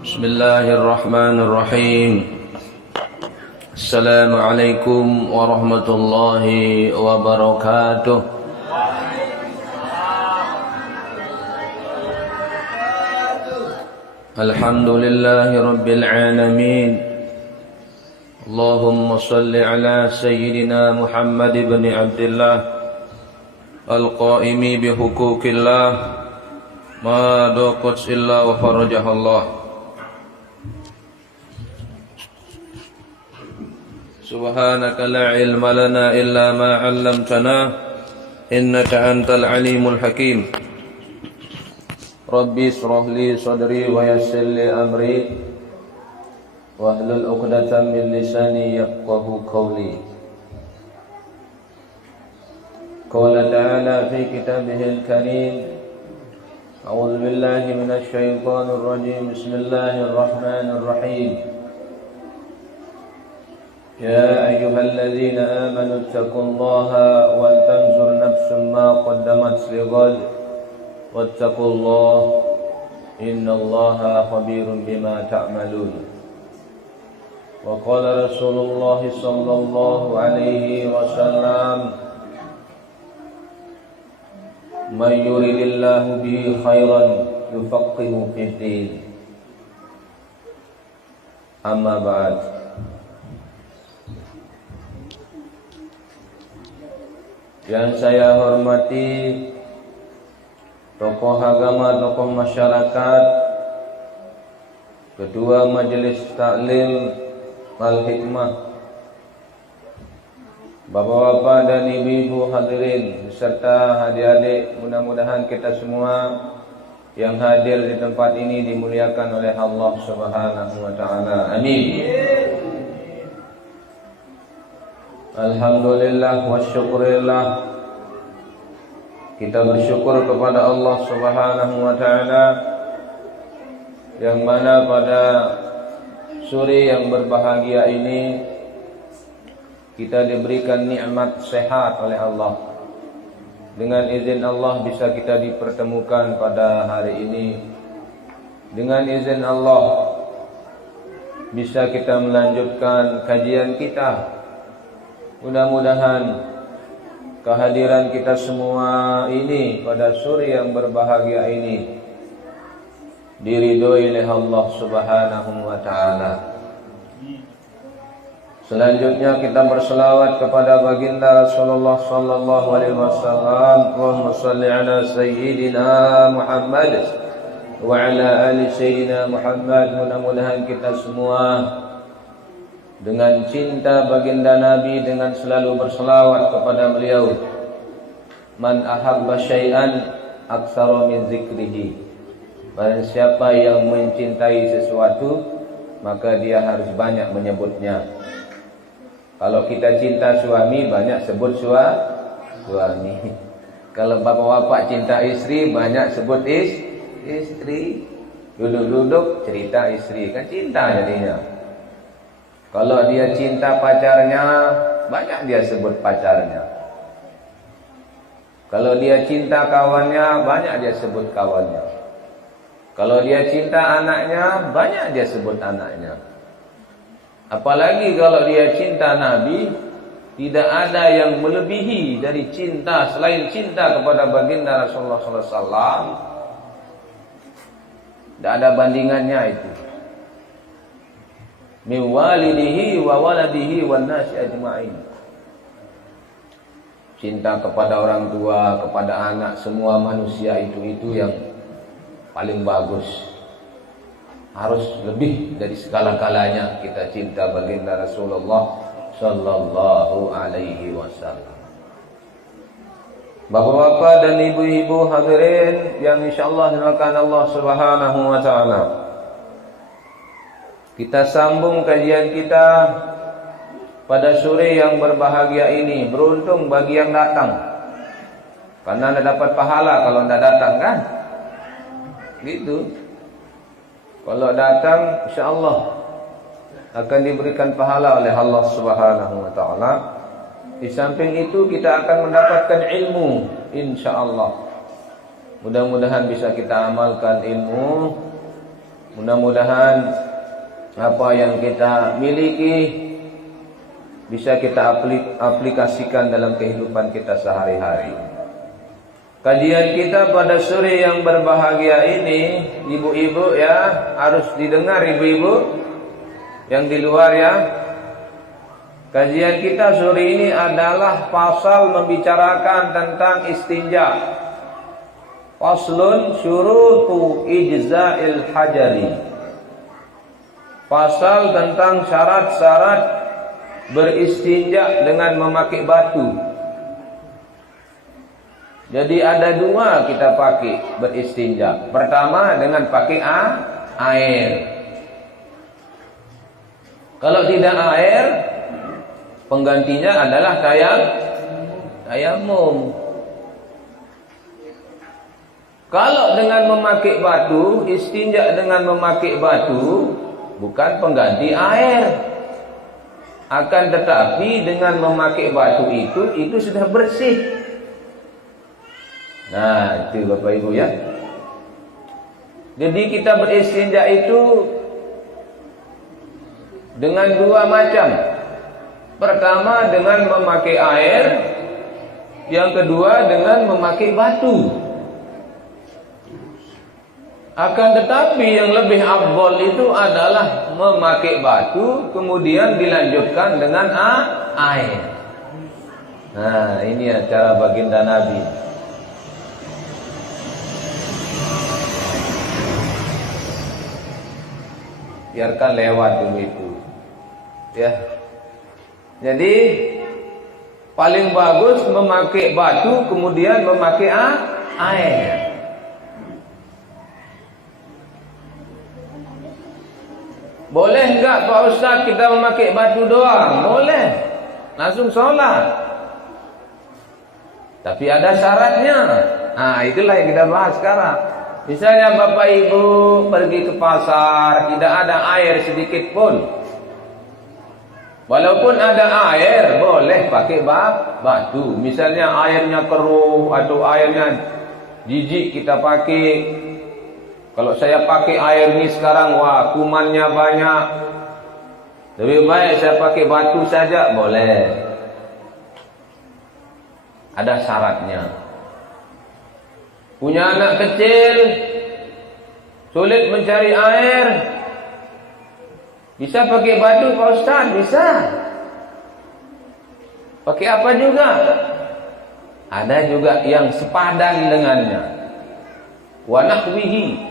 Bismillahirrahmanirrahim. Assalamualaikum warahmatullahi wabarakatuh. Alhamdulillahi rabbil alamin. Allahumma salli ala sayyidina Muhammad ibn Abdullah al-qaimi bihukukillah ma daqat illa wa farajahallah. Subhanaka la ilma lana illa ma 'allamtana innaka antal alimul hakim. Rabbi ishrah li sadri wa yassir li amri wahlul 'uqdatam min lisani yafqahu qawli. Qala ta'ala fi kitabihil karim. A'udzu billahi minasy syaithanir rajim. Bismillahirrahmanirrahim. يا أيها الذين آمنوا اتقوا الله ولتنظر نفس ما قدمت لغد واتقوا الله إن الله خبير بما تعملون. وقال رسول الله صلى الله عليه وسلم من يرد الله به خيرا يفقهه في الدين. أما بعد. Yang saya hormati tokoh agama, tokoh masyarakat, Ketua Majelis Taklim Al-Hikmah, Bapak-bapak dan ibu-ibu hadirin beserta adik-adik, mudah-mudahan kita semua yang hadir di tempat ini dimuliakan oleh Allah Subhanahu wa taala. Amin. Alhamdulillah wa syukurillah. Kita bersyukur kepada Allah Subhanahu wa ta'ala, yang mana pada sore yang berbahagia ini kita diberikan nikmat sehat oleh Allah. Dengan izin Allah bisa kita dipertemukan pada hari ini. Dengan izin Allah bisa kita melanjutkan kajian kita. Mudah-mudahan kehadiran kita semua ini pada sore yang berbahagia ini diridhoi oleh Allah Subhanahu wa taala. Selanjutnya kita berselawat kepada baginda Rasulullah sallallahu alaihi wasallam. Allahumma shalli ala sayyidina Muhammad wa ala ali sayyidina Muhammad. Mudah-mudahan kita semua dengan cinta baginda Nabi, dengan selalu berselawat kepada beliau. Man ahabba syai'an aktsara min zikrihi. Barang siapa yang mencintai sesuatu, maka dia harus banyak menyebutnya. Kalau kita cinta suami, banyak sebut suami. Kalau bapak-bapak cinta istri, banyak sebut istri. Duduk-duduk cerita istri, kan cinta jadinya. Kalau dia cinta pacarnya, banyak dia sebut pacarnya. Kalau dia cinta kawannya, banyak dia sebut kawannya. Kalau dia cinta anaknya, banyak dia sebut anaknya. Apalagi kalau dia cinta Nabi, tidak ada yang melebihi dari cinta selain cinta kepada baginda Rasulullah sallallahu alaihi wasallam. Tidak ada bandingannya itu. Min walidihi wa waladihi wan nasi ajma'in. Cinta kepada orang tua, kepada anak, semua manusia itu yang paling bagus. Harus lebih dari segala-galanya kita cinta baginda Rasulullah sallallahu alaihi wasallam. Bapak-bapak dan ibu-ibu hadirin yang insyaallah dimuliakan Allah Subhanahu wa taala. Kita sambung kajian kita pada sore yang berbahagia ini. Beruntung bagi yang datang, karena anda dapat pahala kalau anda datang, kan? Gitu. Kalau datang, insyaallah akan diberikan pahala oleh Allah Subhanahu wa taala. Di samping itu kita akan mendapatkan ilmu, insyaallah. Mudah-mudahan bisa kita amalkan ilmu. Mudah-mudahan apa yang kita miliki bisa kita aplikasikan dalam kehidupan kita sehari-hari. Kajian kita pada sore yang berbahagia ini, ibu-ibu ya, harus didengar ibu-ibu yang di luar ya. Kajian kita sore ini adalah pasal membicarakan tentang istinja. Faslun syurutu ijza'il hajari. Pasal tentang syarat-syarat beristinja dengan memakai batu. Jadi ada dua kita pakai beristinja. Pertama dengan pakai air. Kalau tidak air, penggantinya adalah tayamum. Kalau dengan memakai batu, istinja dengan memakai batu bukan pengganti air. Akan tetapi dengan memakai batu itu sudah bersih. Nah, itu Bapak Ibu ya. Jadi kita beristinja itu dengan dua macam. Pertama dengan memakai air, yang kedua dengan memakai batu. Akan tetapi yang lebih afdal itu adalah memakai batu kemudian dilanjutkan dengan air. Nah, ini ya cara baginda Nabi. Biarkan lewat dulu itu. Ya. Jadi paling bagus memakai batu kemudian memakai air. Boleh enggak Pak Ustaz kita memakai batu doang? Boleh. Langsung sholat. Tapi ada syaratnya. Nah, itulah yang kita bahas sekarang. Misalnya Bapak Ibu pergi ke pasar, tidak ada air sedikit pun. Walaupun ada air, boleh pakai batu. Misalnya airnya keruh atau airnya jijik kita pakai. Kalau saya pakai air ini sekarang, wah kumannya banyak. Lebih baik saya pakai batu saja, boleh. Ada syaratnya. Punya anak kecil, sulit mencari air, bisa pakai batu Pak Ustaz? Bisa. Pakai apa juga? Ada juga yang sepadan dengannya. Wa nahwihi.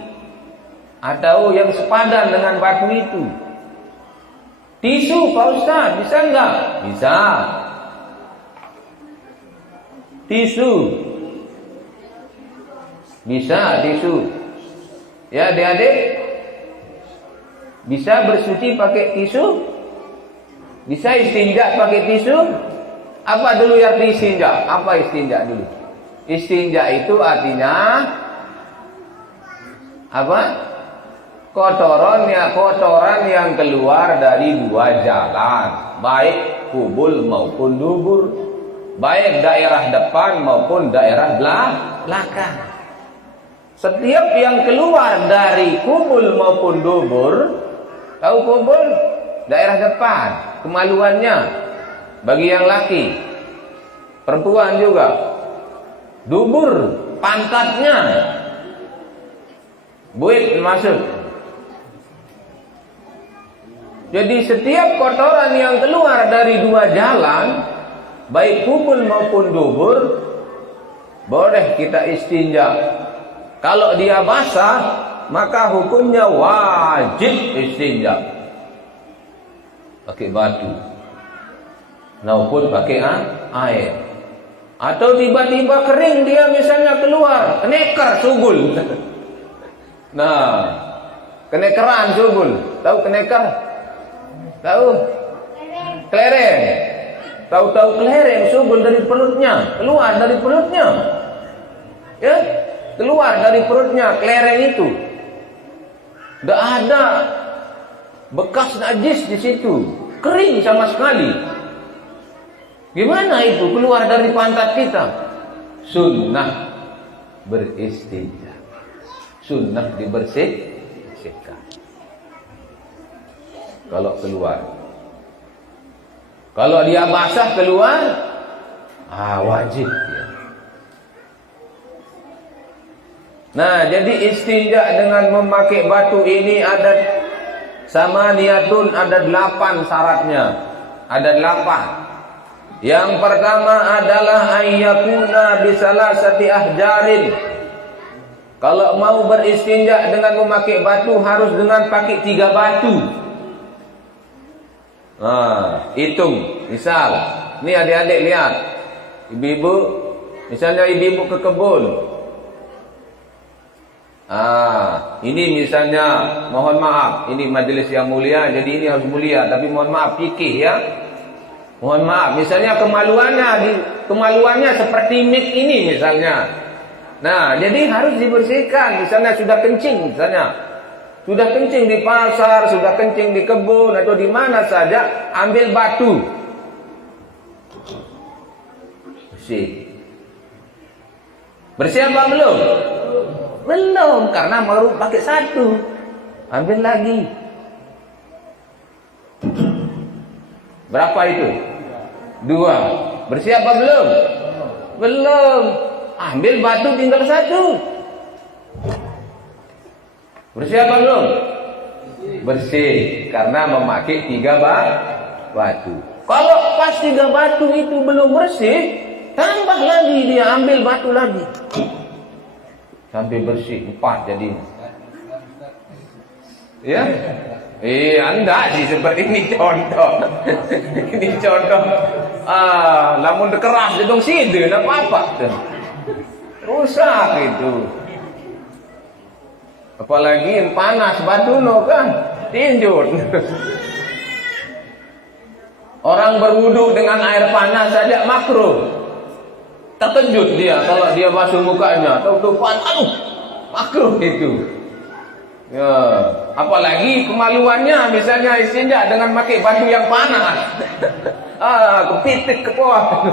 Atau yang sepadan dengan batu itu. Tisu Pak Ustaz, bisa enggak? Bisa. Tisu. Bisa tisu. Ya adik-adik, bisa bersuci pakai tisu? Bisa istinja pakai tisu? Apa dulu yang istinja? Apa istinja dulu? Istinja itu artinya apa? Kotoran yang keluar dari dua jalan, baik kubul maupun dubur, baik daerah depan maupun daerah belakang. Setiap yang keluar dari kubul maupun dubur, tahu kubul? Daerah depan, kemaluannya bagi yang laki, perempuan juga. Dubur, pantatnya, buit masuk. Jadi setiap kotoran yang keluar dari dua jalan, baik kubul maupun dubur, boleh kita istinja. Kalau dia basah, maka hukumnya wajib istinja. Pakai batu maupun pakai air. Atau tiba-tiba kering dia misalnya keluar, keneker subul. Nah, kenekeran subul. Tahu keneker? Tahu? Kelereng. Tahu-tahu kelereng subul dari perutnya, keluar dari perutnya. Ya, keluar dari perutnya kelereng itu. Tidak ada bekas najis di situ, kering sama sekali. Gimana itu keluar dari pantat kita? Sunnah. beristinja. Sunnah dibersihkan kalau keluar. Kalau dia basah keluar, wajib dia. Nah, jadi istinja dengan memakai batu ini ada sama niatun, ada 8 syaratnya. Ada 8. Yang pertama adalah ayyakuna bisalasati ahjarin. Kalau mau beristinja dengan memakai batu harus dengan pakai 3 batu. Hitung. Misal, ini adik-adik lihat. Ibu-ibu, misalnya ibu-ibu ke kebun. Ini misalnya, mohon maaf, ini majelis yang mulia, jadi ini harus mulia, tapi mohon maaf, fikih ya. Mohon maaf, misalnya kemaluannya seperti mik ini misalnya. Nah, jadi harus dibersihkan. Misalnya sudah kencing misalnya. Sudah kencing di pasar, sudah kencing di kebun atau di mana saja, ambil batu. Bersih. Bersih apa belum? Belum, karena baru pakai 1. Ambil lagi. Berapa itu? 2. Bersih apa belum? Belum. Ambil batu tinggal 1. Bersih apa belum? Bersih, karena memakai 3 batu. Kalau pas 3 batu itu belum bersih, tambah lagi dia, ambil batu lagi. Sampai bersih 4 jadi. Ya? Anda sih seperti ini contoh. Ini contoh. Lamun keras dong sih, enggak apa-apa tuh. Rusak itu. Apalagi yang panas batu no kan, tinjut. Orang berwudu dengan air panas saja makruh. Terkejut dia kalau dia basuh mukanya, tahu-tahu panas, makruh itu. Ya, apalagi kemaluannya misalnya istinja dengan pakai batu yang panas. Kepitik ke bawah.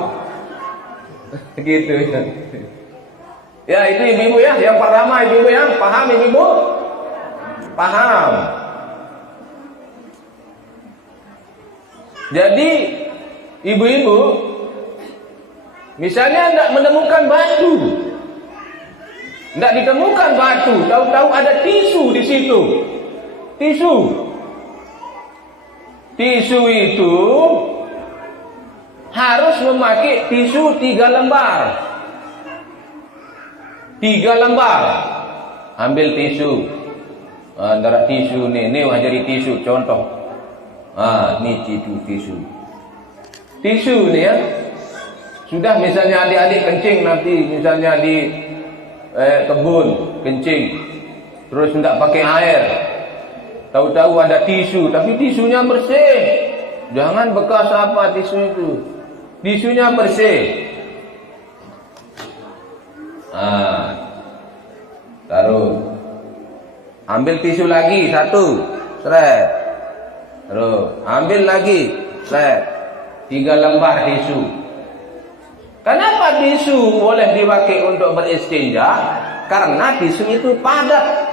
Gitu ya. Ya, itu ibu-ibu ya. Yang pertama ibu-ibu ya, paham ibu-ibu? Paham. Jadi ibu-ibu misalnya tidak menemukan batu, tidak ditemukan batu, tahu-tahu ada tisu di situ. Tisu itu harus memakai tisu 3 lembar. 3 lembar. Ambil tisu. Antara tisu ni jadi tisu contoh. Ni tisu. Tisu ni ya. Sudah misalnya adik-adik kencing nanti misalnya di kebun kencing. Terus tidak pakai air. Tahu-tahu ada tisu, tapi tisunya bersih. Jangan bekas apa tisu itu. Tisunya bersih. Taruh. Ambil tisu lagi 1. Seret. Terus ambil lagi. Seret. 3 lembar tisu. Kenapa tisu boleh dipakai untuk beristinja? Karena tisu itu padat.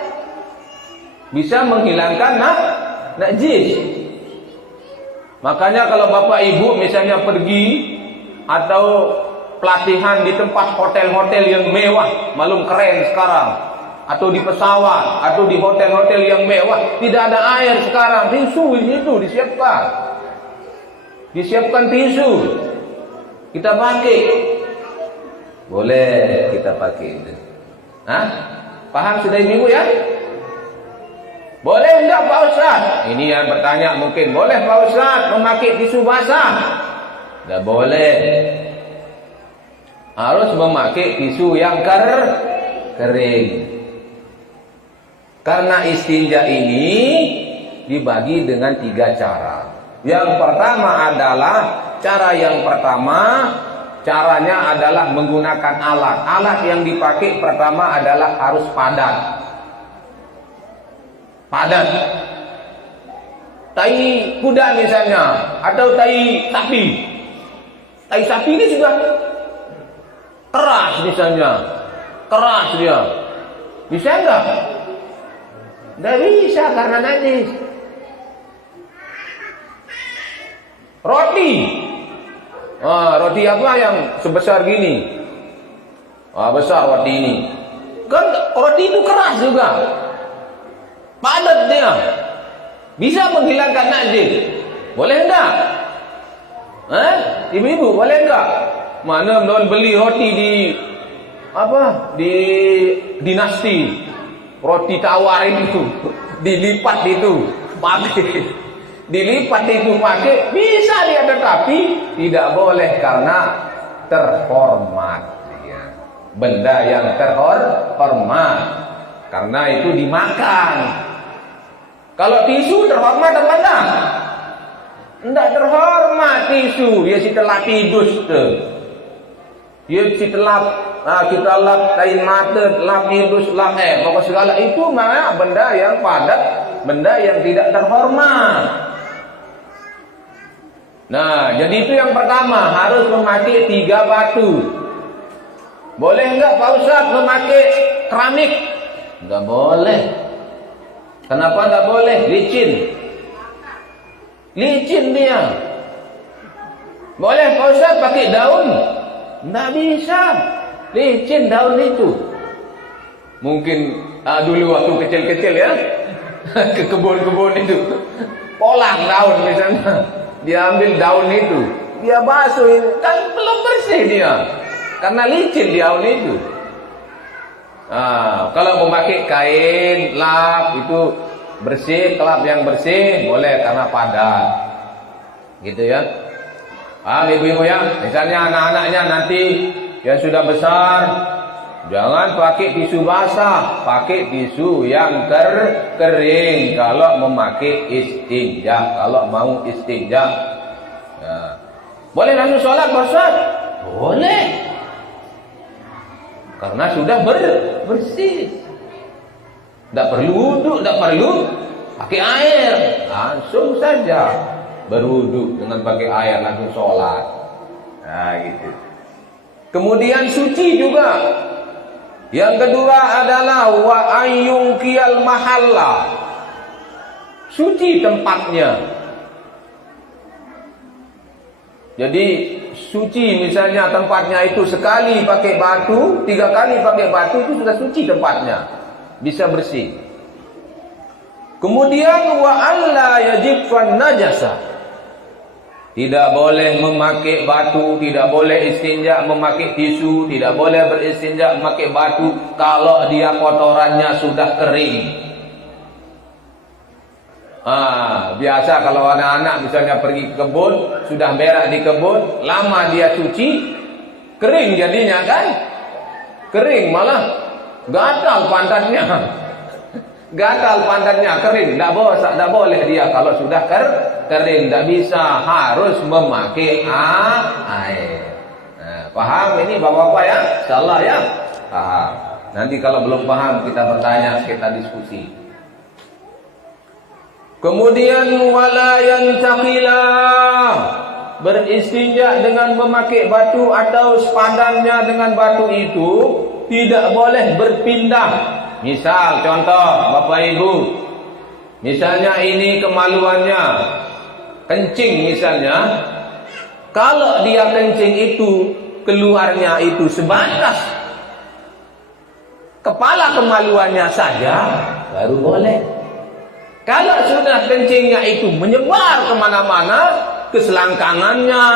Bisa menghilangkan najis. Makanya kalau bapak ibu misalnya pergi atau pelatihan di tempat hotel-hotel yang mewah, malum keren sekarang, atau di pesawat, atau di hotel-hotel yang mewah, tidak ada air sekarang, tisu itu disiapkan tisu, kita pakai, boleh kita pakai itu. Paham sudah ibu ya? Boleh enggak Pak Ustaz? Ini yang bertanya mungkin, boleh Pak Ustaz memakai tisu basah? Tidak boleh. Harus memakai tisu yang kering. Karena istinja ini dibagi dengan 3 cara. Yang pertama adalah caranya adalah menggunakan alat. Alat yang dipakai pertama adalah harus padat. Tai kuda misalnya, atau tai sapi. Tai sapi ini juga keras misalnya. keras dia. Bisa enggak? Enggak bisa karena najis. Roti. Roti apa yang sebesar gini? Besar roti ini. Kan roti itu keras juga. Padat dia. Bisa menghilangkan najis. Boleh enggak? Ibu-ibu boleh enggak? Mana non beli roti di di dinasti roti tawar itu dilipat itu pakai dilipat itu pakai bisa dia, tetapi tidak boleh karena terhormat ya. Benda yang terhormat karena itu dimakan. Kalau tisu terhormat apa enggak? Enggak terhormat tisu, dia si telah tidus tu. Dia si telah kita lap kain mata, lap hidus, lap pokok segala itu mana benda yang padat, benda yang tidak terhormat. Nah, jadi itu yang pertama, harus memakai 3 batu. Boleh enggak Pak Ustaz memakai keramik? Enggak boleh. Kenapa enggak boleh? Licin. Licin dia. Boleh Pak Ustaz pakai daun? Enggak bisa. Licin daun itu. Mungkin dulu waktu kecil-kecil ya, ke kebun-kebun itu, polang daun misalnya, dia ambil daun itu, dia basuhin, kan belum bersih dia, karena licin daun itu. Kalau memakai kain lap itu bersih, kelap yang bersih boleh karena padat, gitu ya. Ibu-ibu ya, misalnya anak-anaknya nanti yang sudah besar, jangan pakai tisu basah, pakai tisu yang kering kalau memakai istinja, kalau mau istinja. Boleh langsung sholat Ustaz? Boleh. Karena sudah bersih. Tidak perlu wudhu, tidak perlu pakai air, langsung saja berwudhu dengan pakai air, langsung sholat. Nah gitu. Kemudian suci juga. Yang kedua adalah wa ayyungkiyal mahalla. Suci tempatnya. Jadi suci misalnya tempatnya itu sekali pakai batu, 3 kali pakai batu itu sudah suci tempatnya. Bisa bersih. Kemudian wa alla yajibban najasa. Tidak boleh memakai batu, tidak boleh istinja memakai tisu, tidak boleh beristinja memakai batu kalau dia kotorannya sudah kering. Biasa kalau anak-anak misalnya pergi ke kebun, sudah berak di kebun, lama dia cuci, kering jadinya kan? Kering malah gatal pantatnya. Gatal pantatnya kering, tidak boleh dia kalau sudah kering, tidak bisa, harus memakai air. Paham ini bapak-bapak ya? Insyaallah ya. Paham. Nanti kalau belum paham kita bertanya, kita diskusi. Kemudian wala yantaqilah, beristinja dengan memakai batu atau sepadannya dengan batu itu tidak boleh berpindah. Misal contoh Bapak Ibu, misalnya ini kemaluannya kencing misalnya, kalau dia kencing itu keluarnya itu sebatas kepala kemaluannya saja baru boleh. Kalau sudah kencingnya itu menyebar kemana-mana, ke selangkangannya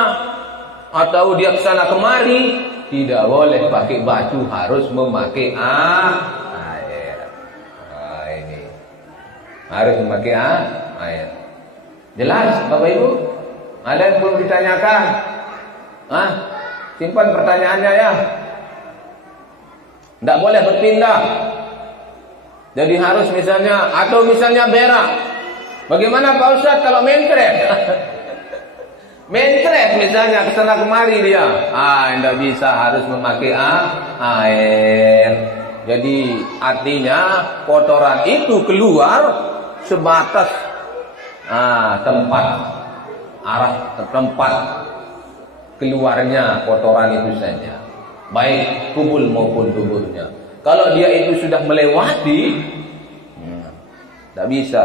atau dia kesana kemari, tidak boleh pakai batu, harus memakai air. Harus memakai air. Jelas Bapak Ibu? Ada yang belum ditanyakan? Simpan pertanyaannya ya. Tidak boleh berpindah. Jadi harus misalnya, atau misalnya berak. Bagaimana Pak Ustaz kalau mencret? Mencret misalnya kesana kemari dia. Tidak bisa, harus memakai air. Jadi artinya kotoran itu keluar sebatas tempat, arah tempat keluarnya kotoran itu saja, baik kubul maupun tubuhnya. Kalau dia itu sudah melewati, tak bisa.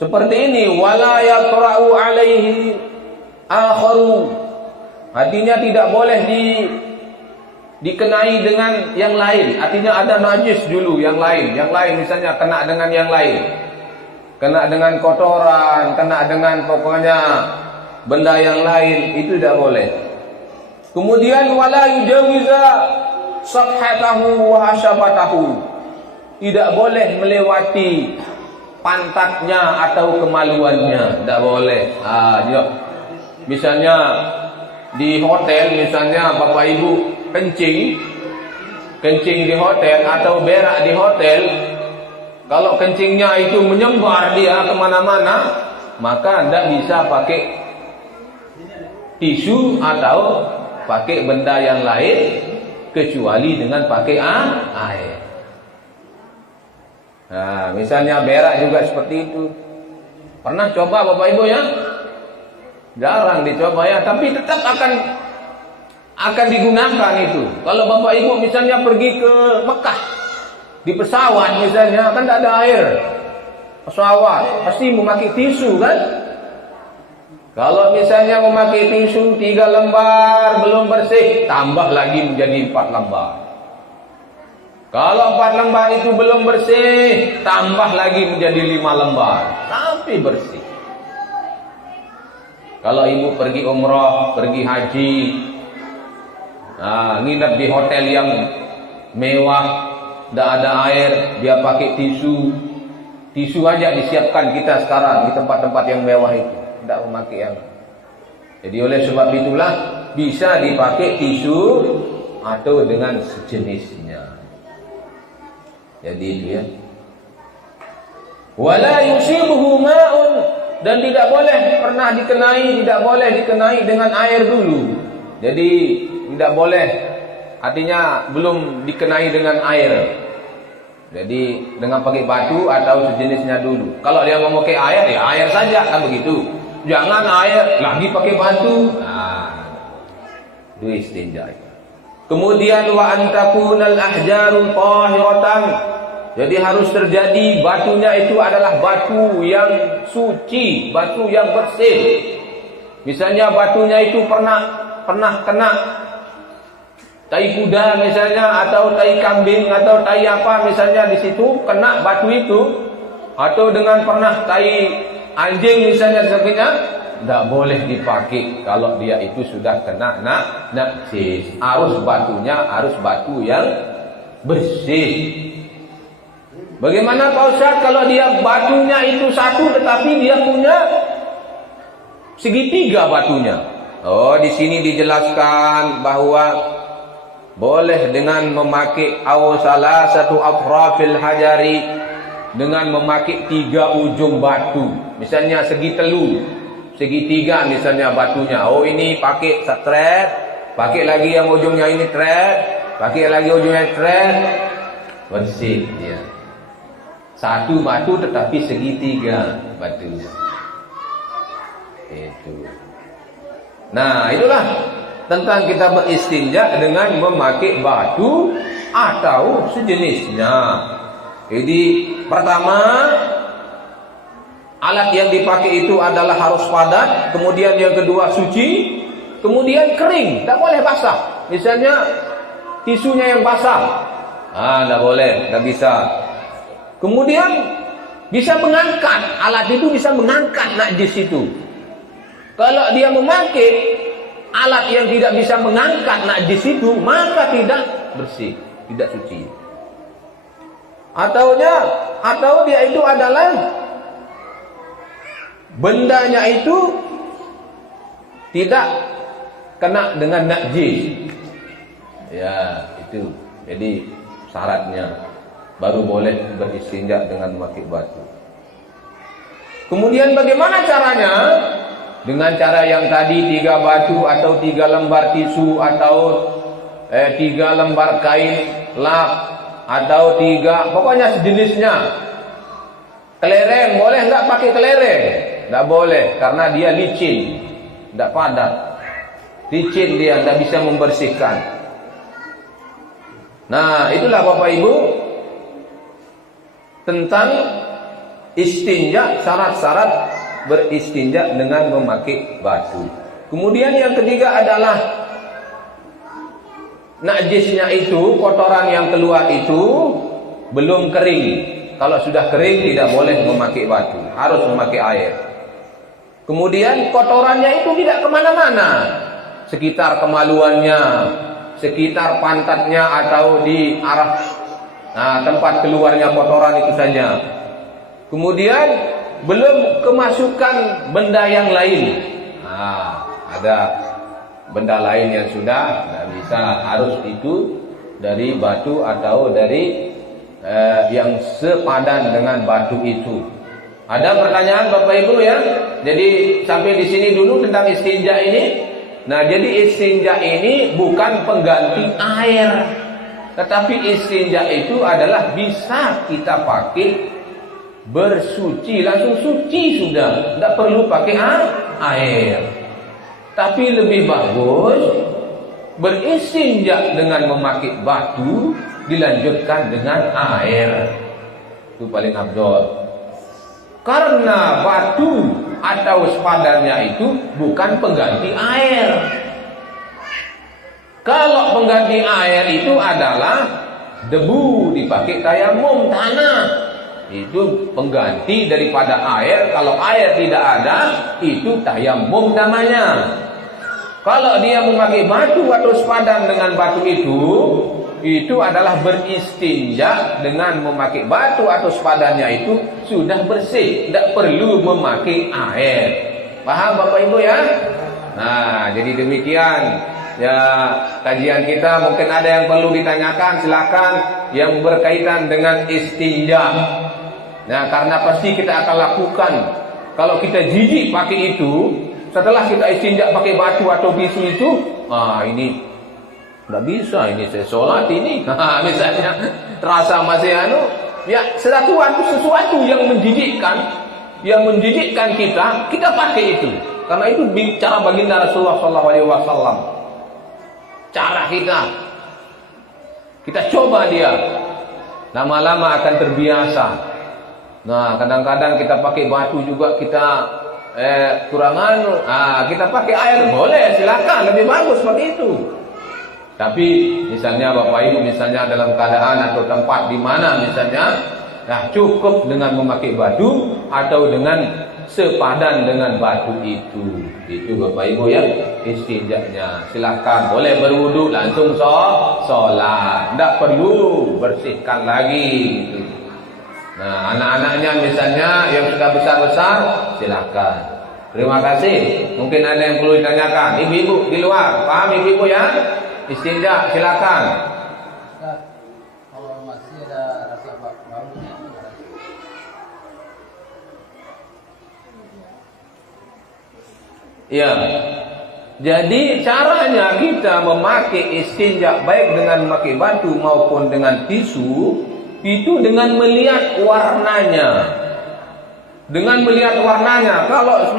Seperti ini, wala yaqra'u alaihi akharu. Artinya tidak boleh dikenai dengan yang lain. Artinya ada najis dulu yang lain. Yang lain misalnya kena dengan yang lain. Kena dengan kotoran, kena dengan pokoknya benda yang lain, itu tidak boleh. Kemudian wala yujawiza sathatahu wa hasyafatahu. Tidak boleh melewati pantatnya atau kemaluannya, tidak boleh. Misalnya di hotel, misalnya Bapak Ibu kencing di hotel atau berak di hotel, kalau kencingnya itu menyebar dia kemana-mana, maka tidak bisa pakai tisu atau pakai benda yang lain kecuali dengan pakai air. Nah, misalnya berak juga seperti itu. Pernah coba Bapak Ibu ya? Jarang dicoba ya, tapi tetap akan digunakan itu. Kalau Bapak Ibu misalnya pergi ke Mekah di pesawat misalnya, kan tidak ada air. Pesawat pasti memakai tisu kan? Kalau misalnya memakai tisu 3 lembar belum bersih, tambah lagi menjadi 4 lembar. Kalau 4 lembar itu belum bersih, tambah lagi menjadi 5 lembar sampai bersih. Kalau ibu pergi umrah, pergi haji, nginep di hotel yang mewah, tidak ada air, dia pakai tisu. Tisu aja disiapkan kita sekarang di tempat-tempat yang mewah itu, tidak memakai yang. Jadi oleh sebab itulah bisa dipakai tisu atau dengan sejenisnya. Jadi itu ya. Wala yusibuhu ma'un, dan tidak boleh pernah dikenai, tidak boleh dikenai dengan air dulu. Jadi tidak boleh, artinya belum dikenai dengan air. Jadi dengan pakai batu atau sejenisnya dulu. Kalau dia mau pakai air, ya air saja kan begitu. Jangan air lagi pakai batu. Itu istinja. Kemudian wa antakunal ahjaru tahiratan. Jadi harus terjadi batunya itu adalah batu yang suci, batu yang bersih. Misalnya batunya itu pernah kena tai kuda misalnya, atau tai kambing atau tai apa misalnya, di situ kena batu itu, atau dengan pernah tai anjing misalnya sebagainya, tidak boleh dipakai kalau dia itu sudah kena najis. Harus batunya harus batu yang bersih. Bagaimana Pak Ustaz kalau dia batunya itu satu tetapi dia punya segitiga batunya? Oh, di sini dijelaskan bahwa boleh dengan memakai salah satu atrafil hajari, dengan memakai 3 ujung batu. Misalnya segitiga misalnya batunya. Oh, ini pakai thread, pakai lagi yang ujungnya ini thread, pakai lagi ujungnya thread, bersih dia. Satu batu tetapi segitiga batunya. Itu. Nah, itulah tentang kita beristinja dengan memakai batu atau sejenisnya. Jadi pertama, alat yang dipakai itu adalah harus padat. Kemudian yang kedua suci. Kemudian kering, tak boleh basah. Misalnya tisunya yang basah, tak boleh, tak bisa. Kemudian bisa mengangkat, alat itu bisa mengangkat najis itu. Kalau dia memakai alat yang tidak bisa mengangkat najis itu, maka tidak bersih, tidak suci. Atau dia itu adalah bendanya itu tidak kena dengan najis. Ya, itu. Jadi syaratnya baru boleh beristinja dengan memakai batu. Kemudian bagaimana caranya? Dengan cara yang tadi 3 batu atau 3 lembar tisu atau 3 lembar kain lap atau 3, pokoknya sejenisnya. Kelereng, boleh enggak pakai kelereng? Enggak boleh, karena dia licin, enggak padat. Licin dia, enggak bisa membersihkan. Nah, itulah Bapak Ibu tentang istinja, syarat-syarat beristinja dengan memakai batu. Kemudian yang ketiga adalah najisnya itu, kotoran yang keluar itu belum kering. Kalau sudah kering tidak boleh memakai batu, harus memakai air. Kemudian kotorannya itu tidak kemana-mana, sekitar kemaluannya, sekitar pantatnya atau di arah tempat keluarnya kotoran itu saja. Kemudian belum kemasukan benda yang lain. Ada benda lain yang sudah tidak bisa, harus itu dari batu atau dari yang sepadan dengan batu itu. Ada pertanyaan Bapak Ibu ya? Jadi sampai di sini dulu tentang istinja ini. Nah, jadi istinja ini bukan pengganti air, tetapi istinja itu adalah bisa kita pakai bersuci, langsung suci sudah, tidak perlu pakai air. Tapi lebih bagus beristinja dengan memakai batu, dilanjutkan dengan air. Itu paling afdol. Karena batu atau sepadannya itu bukan pengganti air. Kalau pengganti air itu adalah debu dipakai tayamum, tanah. Itu pengganti daripada air. Kalau air tidak ada, itu tayamum namanya. Kalau dia memakai batu atau sepadan dengan batu itu adalah beristinja dengan memakai batu atau sepadannya itu sudah bersih, tidak perlu memakai air. Paham Bapak Ibu ya? Nah, jadi demikian ya kajian kita. Mungkin ada yang perlu ditanyakan, silakan, yang berkaitan dengan istinja. Nah, karena pasti kita akan lakukan. Kalau kita jijik pakai itu, setelah kita istinja pakai batu atau tisu itu, ini nggak bisa, ini saya sholat ini, misalnya terasa masih ya sesuatu yang menjijikkan kita pakai itu, karena itu cara baginda Rasulullah SAW. Cara kita coba dia, lama-lama akan terbiasa. Nah, kadang-kadang kita pakai batu juga kita kurang kita pakai air, boleh, silakan, lebih bagus seperti itu. Tapi misalnya Bapak Ibu misalnya dalam keadaan atau tempat di mana misalnya cukup dengan memakai batu atau dengan sepadan dengan batu itu Bapak Ibu ya istinjanya. Silakan, boleh berwudu langsung sholat, tidak perlu bersihkan lagi gitu. Nah, anak-anaknya misalnya yang sudah besar-besar, silakan. Terima kasih. Mungkin ada yang perlu ditanyakan. Ibu-ibu di luar, paham ibu-ibu ya? Istinja, silakan. Kalau masih ada rasa baunya, ya. Jadi caranya kita memakai istinja baik dengan memakai batu maupun dengan tisu itu dengan melihat warnanya. Dengan melihat warnanya, kalau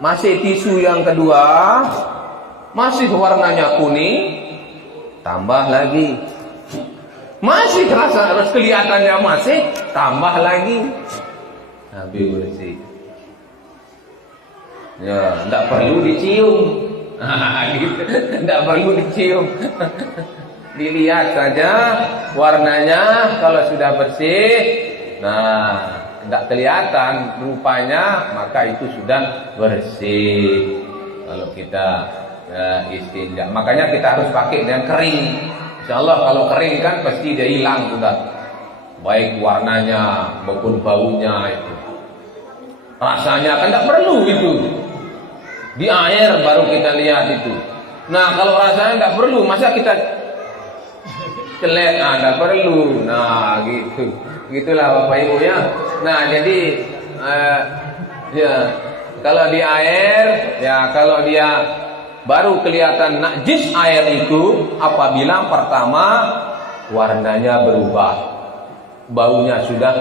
masih tisu yang kedua masih warnanya kuning, tambah lagi. Masih terasa harus kelihatannya masih, tambah lagi. Habis bersih. Ya, tidak perlu dicium. Gitu. Tidak perlu dicium. Dilihat saja warnanya, kalau sudah bersih, nah tidak kelihatan rupanya, maka itu sudah bersih. Kalau kita istinja, makanya kita harus pakai dengan kering. Insyaallah kalau kering kan pasti dia hilang sudah, baik warnanya maupun baunya itu. Rasanya kan tidak perlu itu, di air baru kita lihat itu. Nah, kalau rasanya tidak perlu, masa kita celek? Tidak perlu. Nah, gitulah Bapak Ibu ya. Nah, jadi ya kalau di air, ya kalau dia baru kelihatan najis air itu apabila pertama warnanya berubah, baunya sudah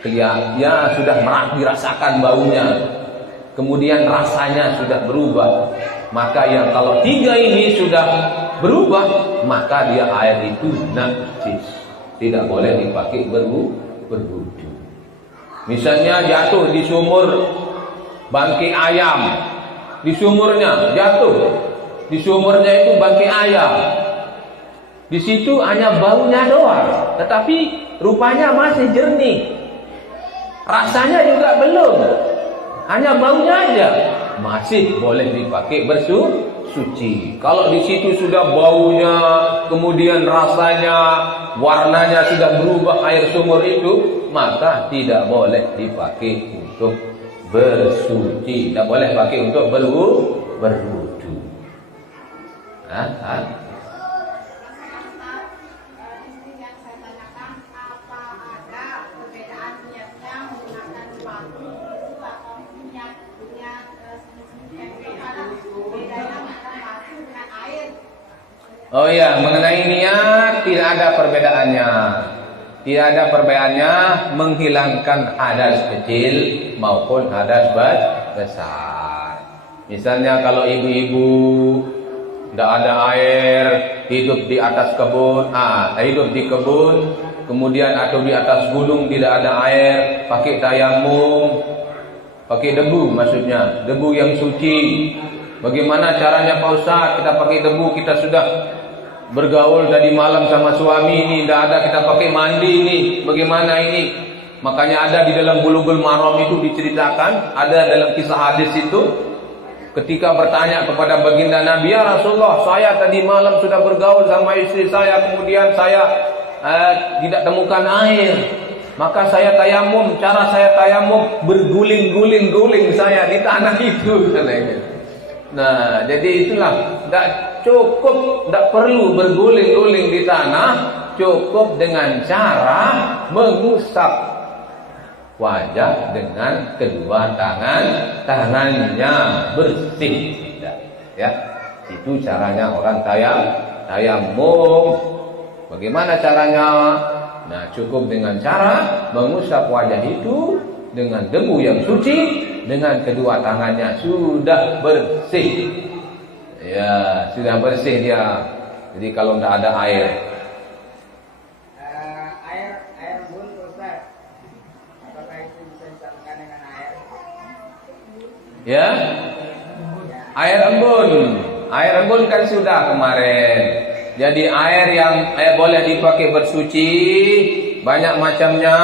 kelihatan, ya sudah dirasakan baunya, kemudian rasanya sudah berubah. Maka yang kalau tiga ini sudah berubah, maka dia air itu najis, tidak boleh dipakai berwudu. Misalnya jatuh di sumur bangkai ayam, di sumurnya jatuh, di sumurnya itu bangkai ayam, di situ hanya baunya doang, tetapi rupanya masih jernih, rasanya juga belum, hanya baunya aja, masih boleh dipakai bersuci. Kalau di situ sudah baunya, kemudian rasanya, warnanya sudah berubah air sumur itu, maka tidak boleh dipakai untuk bersuci, tidak boleh pakai untuk berwudu. Oh ya, mengenai niat tidak ada perbedaannya. Tidak ada perbedaannya menghilangkan hadas kecil maupun hadas besar. Misalnya kalau ibu-ibu tidak ada air, hidup di atas kebun, hidup di kebun, kemudian atau di atas gunung tidak ada air, pakai tayamum, pakai debu, maksudnya debu yang suci. Bagaimana caranya Pak Ustaz? Kita pakai debu, kita sudah bergaul tadi malam sama suami ini, tidak ada, kita pakai mandi ini, bagaimana ini? Makanya ada di dalam Bulughul Maram itu diceritakan, ada dalam kisah hadis itu, ketika bertanya kepada baginda Nabi, ya Rasulullah, saya tadi malam sudah bergaul sama istri saya, kemudian saya tidak temukan air, maka saya tayamum. Cara saya tayamum berguling-guling saya di tanah itu, katanya. Nah, jadi itulah, tidak cukup, tidak perlu berguling-guling di tanah, cukup dengan cara mengusap wajah dengan kedua tangannya bersih, ya. Itu caranya orang tayamum. Bagaimana caranya? Nah, cukup dengan cara mengusap wajah itu dengan debu yang suci, dengan kedua tangannya sudah bersih. Ya, sudah bersih dia. Jadi kalau tidak ada air, air embun, Ustaz, apakah itu bisa disatukan dengan air? ya, air embun kan sudah kemarin. Jadi air yang boleh dipakai bersuci banyak macamnya.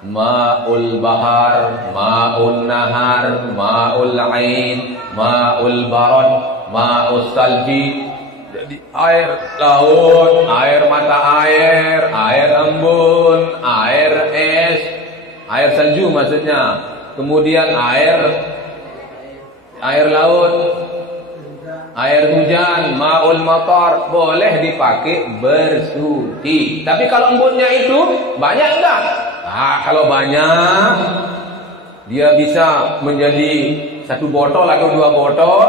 Ma'ul bahar, ma'ul nahar, ma'ul ain, ma'ul barad, ma'ul salji. Jadi air laut, air mata air, air embun, air es, air salju maksudnya. Kemudian air laut, air hujan, ma'ul matar, boleh dipakai bersuci. Tapi kalau embunnya itu banyak enggak? Kalau banyak, dia bisa menjadi 1 botol atau 2 botol.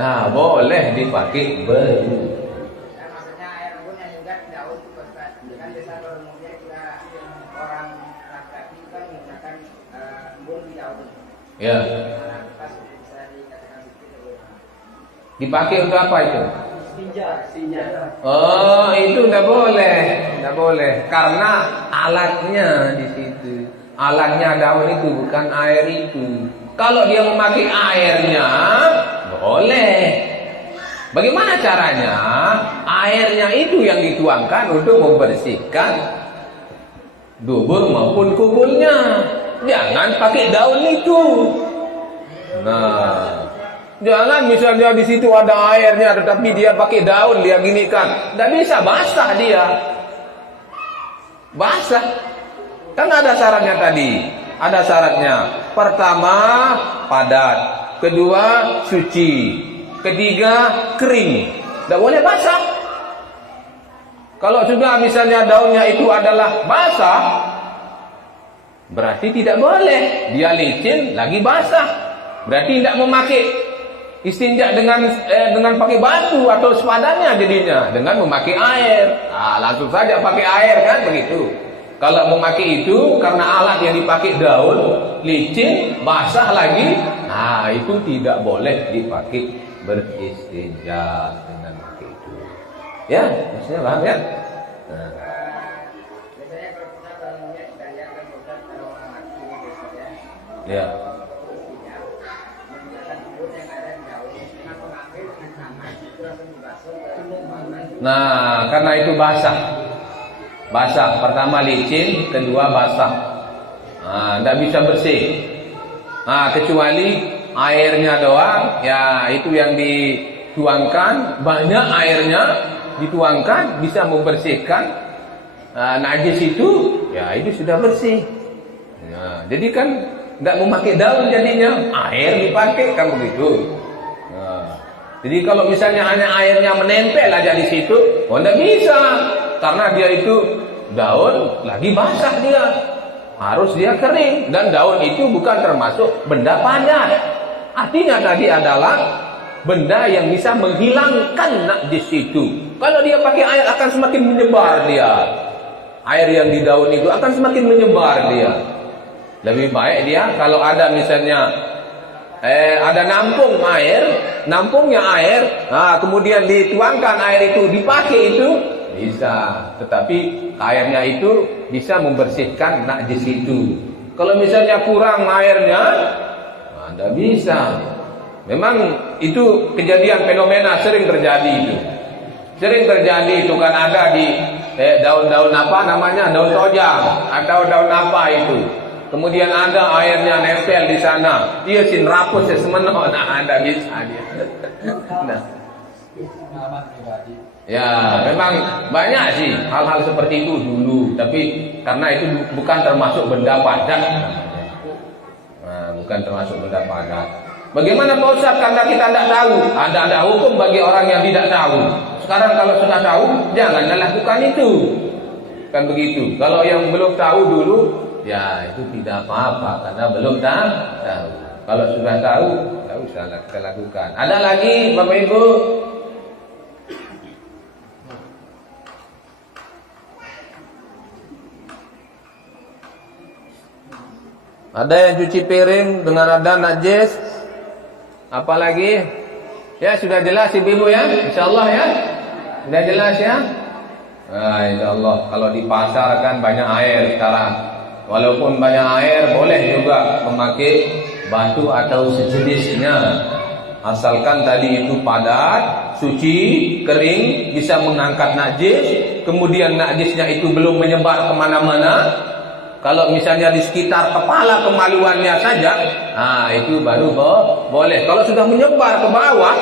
Nah, boleh dipakai berwudu. Maksudnya air embun yang juga daun itu, Ustaz. Kan biasa kalau kemudian kita orang laki-laki kan menggunakan embun di daun. Ya. Bisa dikatakan seperti itu. Dipakai untuk apa itu? Istinja. Oh, itu tidak boleh, karena alatnya di situ. Alatnya daun itu bukan air itu. Kalau dia memakai airnya, boleh. Bagaimana caranya? Airnya itu yang dituangkan untuk membersihkan dubur maupun kubulnya. Jangan pakai daun itu. Nah, jangan misalnya di situ ada airnya, tetapi dia pakai daun, dia ginikan, tidak bisa, basah dia. Basah. Kan ada syaratnya tadi. Ada syaratnya. Pertama, padat. Kedua, suci. Ketiga, kering. Tidak boleh basah. Kalau sudah misalnya daunnya itu adalah basah, berarti tidak boleh. Dia licin, lagi basah. Berarti tidak memakai istinja dengan pakai batu atau sepadannya, jadinya dengan memakai air. Langsung saja pakai air kan begitu. Kalau memakai itu karena alat yang dipakai daun, licin, basah lagi, itu tidak boleh dipakai beristinja dengan Ya, maksudnya paham ya? Nah. Biasanya kalau kita bangunnya kita lihat kan bukan kalau orang laki biasanya. Ya. Menggunakan tidur yang ada di daun, dengan mengambil dengan tangan itu langsung dibasuh ke ruangan. Nah, karena itu basah. Basah, pertama licin, kedua basah. Nah, tidak bisa bersih. Nah, kecuali airnya doang, ya itu yang dituangkan, banyak airnya dituangkan, bisa membersihkan najis itu, ya itu sudah bersih. Nah, jadi kan tidak memakai daun jadinya, air dipakai kan begitu. Nah, jadi kalau misalnya hanya airnya menempel aja di situ, oh tidak bisa, karena dia itu daun lagi basah dia. Harus dia kering, dan daun itu bukan termasuk benda padat. Artinya tadi adalah benda yang bisa menghilangkan najis itu. Kalau dia pakai air akan semakin menyebar dia. Air yang di daun itu akan semakin menyebar dia. Lebih baik dia kalau ada misalnya ada nampungnya air, nah kemudian dituangkan air itu dipakai itu bisa, tetapi airnya itu bisa membersihkan najis itu. Kalau misalnya kurang airnya, nah, tidak bisa. Memang itu kejadian fenomena sering terjadi itu. Sering terjadi itu kan ada di daun-daun apa namanya, daun tojang atau daun apa itu. Kemudian ada airnya nempel di sana. Dia sin rapus semeno, nah ada bisa dia. Nah. Ya, memang banyak sih hal-hal seperti itu dulu, tapi karena itu bukan termasuk benda padat. Nah, bukan termasuk benda padat. Bagaimana Pak Ustaz karena kita tidak tahu? Ada hukum bagi orang yang tidak tahu. Sekarang kalau sudah tahu, janganlah lakukan itu. Kan begitu. Kalau yang belum tahu dulu, ya itu tidak apa-apa karena belum tahu. Kalau sudah tahu, tidak usah kita lakukan. Ada lagi Bapak Ibu? Ada yang cuci piring dengan ada najis. Apalagi? Ya sudah jelas ibu-ibu ya, insyaallah ya. Sudah jelas ya. Nah, insyaallah kalau di pasar kan banyak air sekarang. Walaupun banyak air boleh juga memakai batu atau sejenisnya. Asalkan tadi itu padat, suci, kering, bisa mengangkat najis. Kemudian najisnya itu belum menyebar kemana-mana. Kalau misalnya di sekitar kepala kemaluannya saja, nah itu baru boleh. Kalau sudah menyebar ke bawah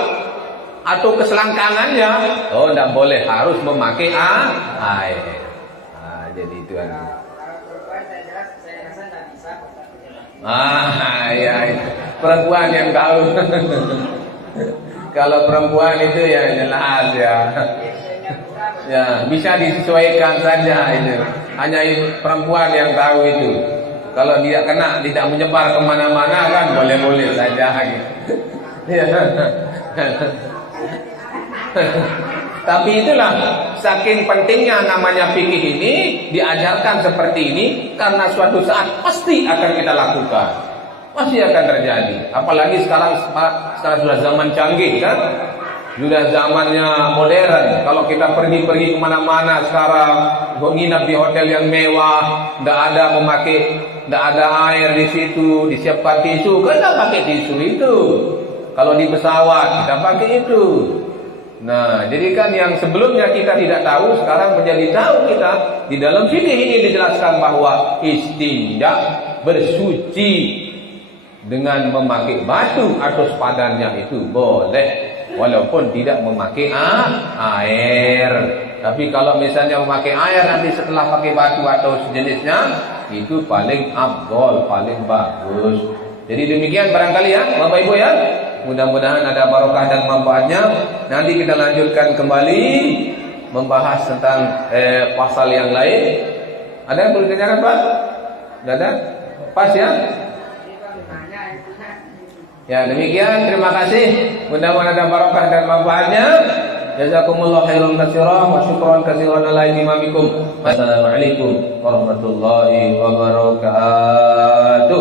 atau ke selangkangannya, oh tidak boleh, harus memakai air. Nah, jadi itu kan. Ya, perempuan yang tahu. Kalau perempuan itu ya jelas ya. Ya, bisa disesuaikan saja itu. Hanya perempuan yang tahu itu. Kalau dia kena, tidak menyebar kemana-mana kan boleh-boleh saja gitu. Tapi itulah saking pentingnya namanya fikih ini diajarkan seperti ini karena suatu saat pasti akan kita lakukan. Pasti akan terjadi. Apalagi sekarang sudah zaman canggih kan? Sudah zamannya modern. Kalau kita pergi kemana-mana sekarang, nginap di hotel yang mewah, tidak ada air di situ, disiapkan tisu, kita pakai tisu itu. Kalau di pesawat kita pakai itu. Nah, jadi kan yang sebelumnya kita tidak tahu, sekarang menjadi tahu kita. Di dalam fikih ini dijelaskan bahwa istinja bersuci dengan memakai batu atau sepadannya itu boleh. Walaupun tidak memakai air. Tapi kalau misalnya memakai air nanti setelah pakai batu atau sejenisnya, itu paling afdol, paling bagus. Jadi demikian barangkali ya Bapak Ibu ya. Mudah-mudahan ada barokah dan manfaatnya. Nanti kita lanjutkan kembali membahas tentang pasal yang lain. Ada yang perlu ditanyakan Pak? Tidak ada? Pas ya? Ya demikian, terima kasih. Mudah-mudahan ada barokah dan manfaatnya. Jazakumullah khairan katsiran wa syukran katsiran ala imamikum. Wassalamualaikum warahmatullahi wabarakatuh.